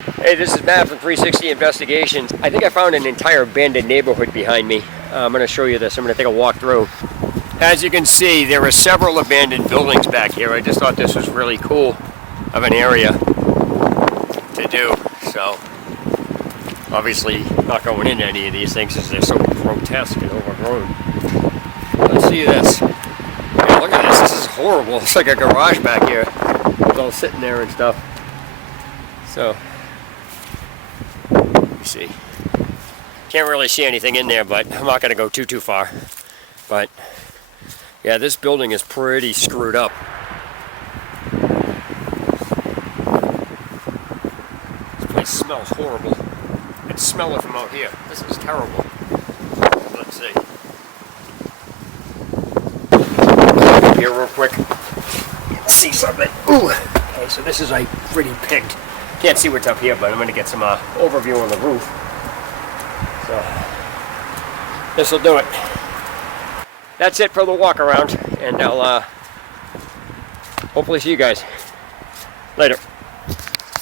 Hey, this is Matt from 360 Investigations. I think I found an entire abandoned neighborhood behind me. I'm going to show you this. I'm going to take a walk through. As you can see, there are several abandoned buildings back here. I just thought this was really cool of an area to do. So, obviously not going into any of these things because they're so grotesque and overgrown. Let's see this. Yeah, look at this. This is horrible. It's like a garage back here. It's all sitting there and stuff. So, see, can't really see anything in there, but I'm not going to go too far. But yeah, this building is pretty screwed up. This place smells horrible. I can smell it from out here. This is terrible. Let's see. Up here real quick. See something. Ooh. Okay, so this is like pretty picked. Can't see what's up here, but I'm going to get some overview on the roof. So, this will do it. That's it for the walk around, and I'll hopefully see you guys later.